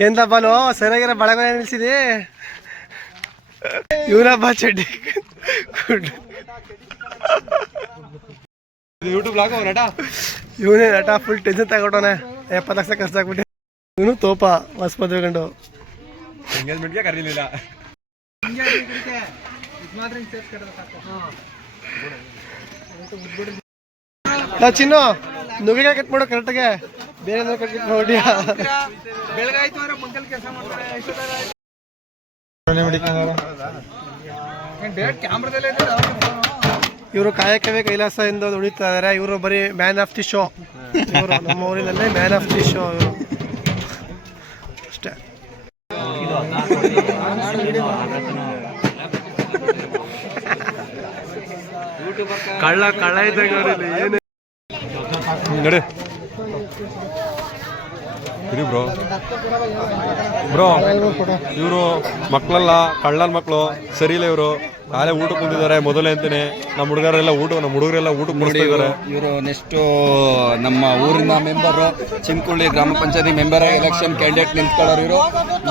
ಎಂತಪ್ಪಲು ಸರಿಯಾಗಿರೋ ಬಳಗನ ನಿಲ್ಸಿದೆ? ಇವನಪ್ಪ ಚಡ್ಡಿ. ಯೂಟ್ಯೂಬ್ ಲಾಗ ನಟ? ಇವನೇ ನಟ ಫುಲ್ ಟೆನ್ಷನ್ ತಗೊಂಡವನೆ. ಎಪ್ಪತ್ತು ಲಕ್ಷ ಖರ್ಚಾಗ್ಬಿಟ್ಟೆ ಇವನು ತೋಪ ಹೊಸ ಮದುವೆ ಗಂಡು ಎಂಗೇಜ್ಮೆಂಟ್ಗೆ ಕರೀಲಿಲ್ಲ. ಚಿನ್ನು ನುಗ್ಗೆ ಕಟ್ ಮಾಡು ಕರೆಕ್ಟಾಗೆ ಬೇರೆ ನೋಡಿ. ಬೆಳಗಾಯ್ತು ಅಂದ್ರೆ ಮಂಗಲ್ ಕೆಲಸ ಮಾಡ್ತಾರೆ ಡೇಟ್ ಕ್ಯಾಮ್ರಾದಲ್ಲೇ ಇವರು ಕಾಯಕವೇ ಕೈಲಾಸ ಎಂದು ದುಡಿತಾ ಇದಾರೆ. ಇವರು ಬರೀ ಮ್ಯಾನ್ ಆಫ್ ದಿ ಶೋ ಇವರು ನಮ್ಮ ಊರಿನಲ್ಲೇ ಮ್ಯಾನ್ ಆಫ್ ದಿ ಶೋ ಇವರು. ಅಷ್ಟೇ. ಕಳ್ಳ ಕಳ್ಳ ಇದ್ದಾಗ ಏನು ನಡಿ. ಇರಿ ಬ್ರೋ. ಬ್ರೋ ಇವರು ಮಕ್ಕಳಲ್ಲ ಕಳ್ಳನ ಮಕ್ಕಳು ಸರಿ ಇಲ್ಲ ಇವರು. ನಾಳೆ ಊಟಕ್ಕೆ ಕುಂತಿದ್ದಾರೆ. ಮೊದಲೇ ಅಂತಾನೆ ನಮ್ಮ ಹುಡುಗರೆಲ್ಲ ಊಟ ನಮ್ಮ ಹುಡುಗರೆಲ್ಲ ಊಟ ಮುಡಿಸ್ತಾ ಇದ್ದಾರೆ ಇವರು ನೆಕ್ಸ್ಟ್ ನಮ್ಮ ಊರಿನ ಮೆಂಬರ್ ಚಿನ್ಕುಳ್ಳಿ ಗ್ರಾಮ ಪಂಚಾಯತಿ ಮೆಂಬರ್ ಎಲೆಕ್ಷನ್ ಕ್ಯಾಂಡಿಡೇಟ್ ನಿಂತ್ಕೊಳ್ಳೋರು ಇವರು.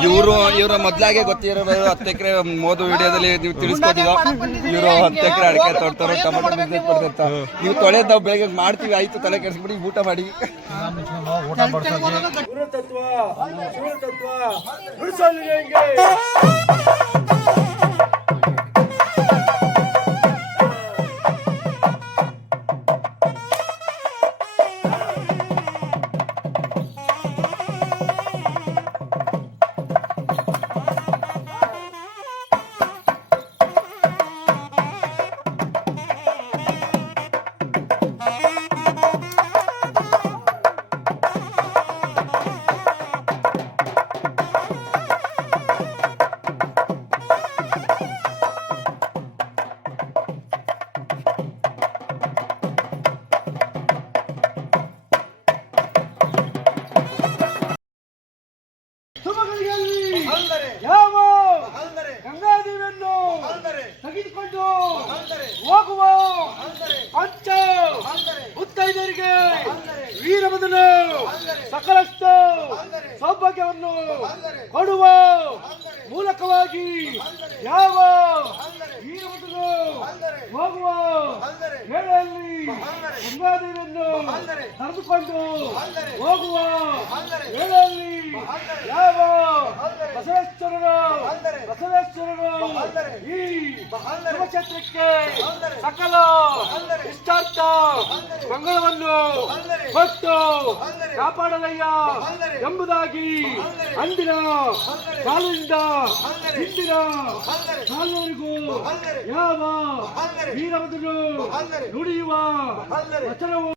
ಇವರು ಇವರ ಮೊದ್ಲಾಗೆ ಗೊತ್ತಿರೋ ಹತ್ತು ಎಕರೆ ಮೋದು ವಿಡಿಯೋದಲ್ಲಿ ನೀವು ತಿಳಿಸ್ಕೊತೀವೋ ಇವರು ಹತ್ತು ಎಕರೆ ಅಡಿಕೆ ತೊಡ್ತಾರೋ ಟೊಮೆಟೊ ಬಿಸ್ನೆಸ್ ಕೊಡ್ತಿರ್ತಾರೆ ನೀವು ತೊಳೆದ ನಾವು ಬೆಳಗ್ಗೆ ಮಾಡ್ತೀವಿ ಆಯ್ತು ತಲೆ ಕೆಡಿಸ್ಬಿಡಿ ಊಟ ಮಾಡಿ. ಯಾವ ತೆಗೆದುಕೊಂಡು ಹೋಗುವ ಪಂಚ ಮುತ್ತೈದರಿಗೆ ವೀರಬದಲು ಸಕಲಷ್ಟು ಸೌಭಾಗ್ಯವನ್ನು ಕೊಡುವ ಮೂಲಕವಾಗಿ ಯಾವ ವೀರಬದಲು ಹೋಗುವ ವೇಳೆಯಲ್ಲಿ ಗಂಗಾದೇವಿಯನ್ನು ಕರೆದುಕೊಂಡು ಹೋಗುವ ವೇಳೆಯಲ್ಲಿ ಯಾವ ಬಸವೇಶ್ವರರು ಬಸವೇಶ್ವರರು ಈ ಶಿವಕ್ಷೇತ್ರಕ್ಕೆ ಸಕಲ ಇಷ್ಟಾರ್ಥ ಮಂಗಳವನ್ನು ಮತ್ತು ಕಾಪಾಡಲಯ್ಯ ಎಂಬುದಾಗಿ ಅಂದಿನ ಕಾಲದಿಂದ ಇಂದಿನ ಕಾಲವರೆಗೂ ಯಾವ ವೀರವದರು ನುಡಿಯುವ ವಚನವು